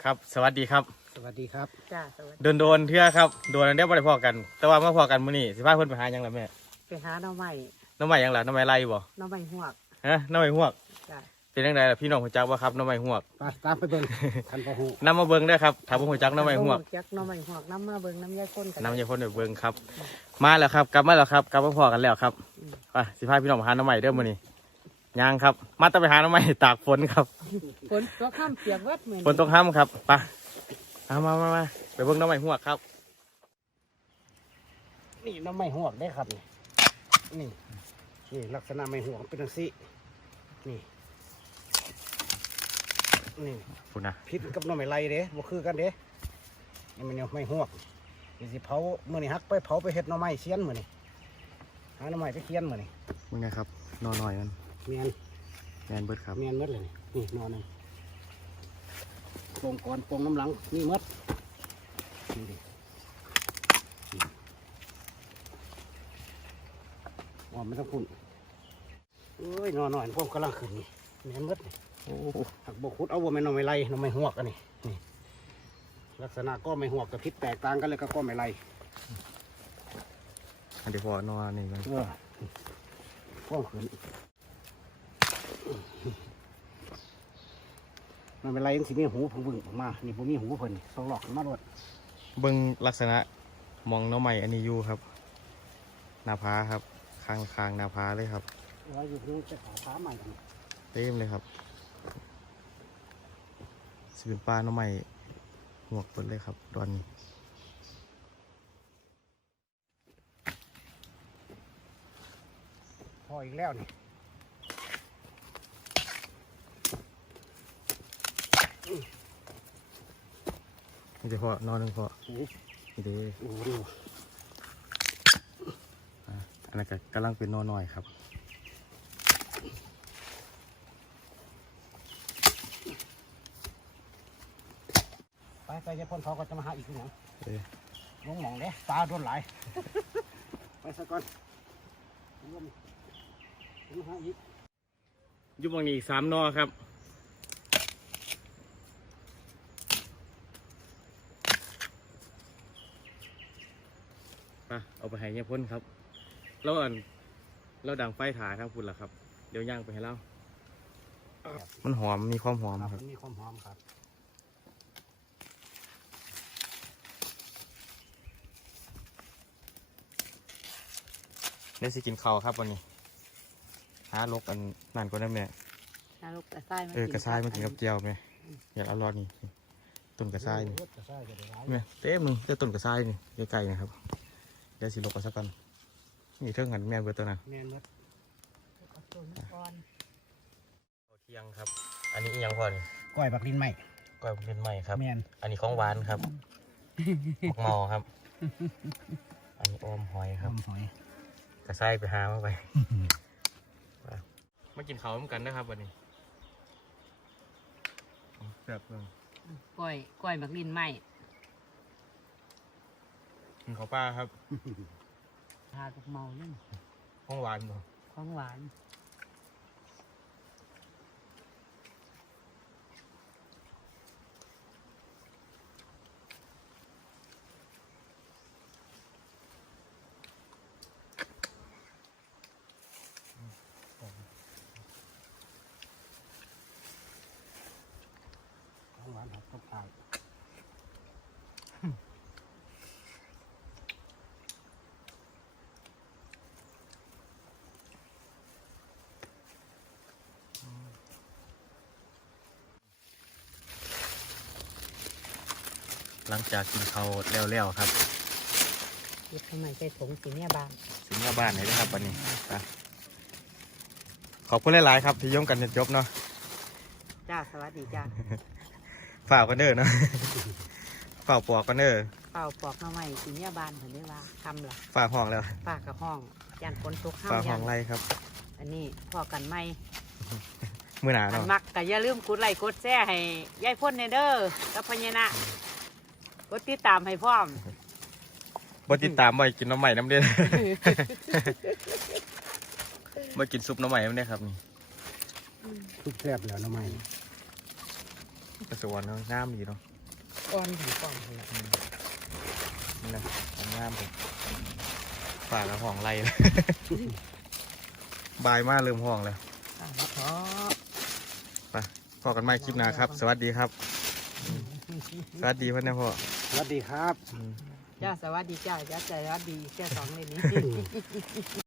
ครับสวัสดีครับสวัสดีครับจ้าสวัสดีโดนเทื่อครับโดนอันเดียวบ่ได้พอกัน แต่ว่ามาพอกันมื้อนี้สิพาเพิ่นไปหาหยังล่ะแม่ไปหาหน่อไม้หน้ำใหม่ยังล่ะหน้ำใหม่ไรบ่หน่อไม้หวกฮะหน้ำใหม่หวกจ้าเป็นจังไดล่ะพี่น้องฮู้จักบ่ครับหน้ำใหม่หวกไปตามไปเบิ่งคันพะหูนำมาเบิ่งเด้อครับถ้าบ่ฮู้จักหน้ำใหม่หวกจักหน่อไม้หวกน้ำมาเบิ่งน้ำยายคนกันนำอย่าพ่นไปเบิ่งครับ มาแล้วครับกลับมาแล้วครับกลับมาพอกันแล้วครับไปสิพาพี่น้องมาหาหน้ำใหม่เด้อมื้อนี้ยังครับมาต้องไปหาหน้ำใหม่ตากฝนครับฝนตกข้ามเปียกเวดเหมือนฝนตกค่ำครับไปมาไปเบิ่งหน้ำใหม่หวกครับนี่น้ำไม้หวกได้ครับนี่นี่ลักษณะไม้หวกเป็นจังซี่นี่นี่คุณนะพิษกับน้ำไม้ไรเด้บ่คือกันเด้นี่มันยังไม้หวกนี่สิเผามื้อนี้ฮักไปเผาไปเฮ็ดหน่อไม้เสียนมื้อนี้หาหน่อไม้ไปเคียนมื้อนี้มึงนะครับนอนหน่อยมันเมียนแมนเบิดครับเมียนหมดเลยนี่นอนนึงโป่งก่อนโป่งน้ำหลังนี่หมดนี่ดิว่าไม่ต้องพุ่นเอ้ยนอนหน่อยพวกกำลังขึ้นนี่แม่นหมดนี่โอ้หักบกขุดเอาว่าไม่นอนไม่ไรนอนไม่หวกอันนี้นี่ลักษณะก็ไม่หวกกับพิษแตกต่างกันเลยก็ไม่ไรอันเดี๋ยวพอนอนนี่มันพวกขึ้นนอนไม่ไรยังสิมีหูพึ่งมานี่ผมมีหูเพิ่นนี่สองหลอกมาด้วยเบิ่งลักษณะมองหน้ำใหม่อันนี้อยู่ครับหน้าผาครับคางหน้าผาเลยครับเราอยู่ที่จะขอฟ้าใหม่กันเต็มเลยครับสิเป็นปลาหน้ำใหม่หวกเปิดเลยครับดอนนี้พออีกแล้วนี่นี่จะพอนอนหนึ่งพอโอ้นี่เด้โหอันนั้นก็กำลังเป็นนอนหน่อยครับไปจะพ่นเขาก็จะมาหาอีกทีหนึ่งเอ้ยลงหมองเด้ปลาโดนหลาย ไปซะก่อนลงมาหาอีกยุบบางนี้อีก3 นอครับเอาไปให้เงี้ยพ่นครับแล้วดังไฟถ่ายทางพุ่นล่ะครับเดี๋ยวย่างไปให้เรามันหอมมีความหอมครับมีความหอมครับได้สิกินข้าวครับวันนี้หาลกอันนั่นก็ได้แม่นาลูกกระซ้ายกระชายมากินกับเจียวแม่อยากเอารอดนี่ต้นกระชายนี่กระชายก็ได้หลายแม่เต็มหนึงเจ้าต้นกระชายนี่ใกล้ๆนะครับเดี๋ยวสิลกกันสักกันนี่เท่ากันแม่เบอร์ตัวนั้นแม่นหมดก่อนเที่ยงครับ อันนี้อีหยังพอนี่ก้อยบักดินใหม่ก้อยเป็นใหม่ครับแม่นอันนี้ของหวานครับหมกหมอครับ อันนี้ออมหอยครับหอยกระชายไปหามาไปมากินข้าวร่วมกันนะครับวันนี้แบบนึงกล้วยบักดินไม้กินข้าวปลาครับทาตกเมาเล่นของหวานบ่ของหวานของหวานหักต้นตายหลังจากกินข้าวแล้วครับเก็บทำไมใส่ถุงสีเนี่ยบางถึงบ้านไหนนะครับวันนี้ไปขอบคุณหลายๆครับที่ย่อมกันจนจบเนาะจ้าสวัสดีจ้าฝ่ากกันเด้อเนาะ ฝ่าปอกกันเด้อเป่าปอกหน่อไม้สีเนี่ยบานเห็นได้ว่าคำล่ะฝ่าห้องแล้วป้ากับห้องยันฝนตกข้ามฝ่าห้ยัองนไรครับอันนี้พอกันไหมมือหนาอันเนาะมักก็อย่าลืมกดไลค์กดแชร์ให้ยายพ่นในเด้อกับพญานะกดติดตามให้พร้อมบ่ติดตามบ่กินน้ำใหม่น้ำเด่น บ่กินซุปน้ำใหม่น้ำเด่นครับนี่ทุกแซ่บแล้วน้ำไม้กระสวนเนาะงามดีเนาะอ่อนดีป้อมเลยนี่นะงามผมฝ่าละห้องไรเลย บายมากเริ่มห้องแล้วแล้วพอไปพอกันใหม่คลิปหน้าครับ สวัสดีครับ สวัสดีพ่อแม่พ่อสวัสดีครับจ้าสวัสดีจ้าจ้าสวัสดีแค่2เลยนี้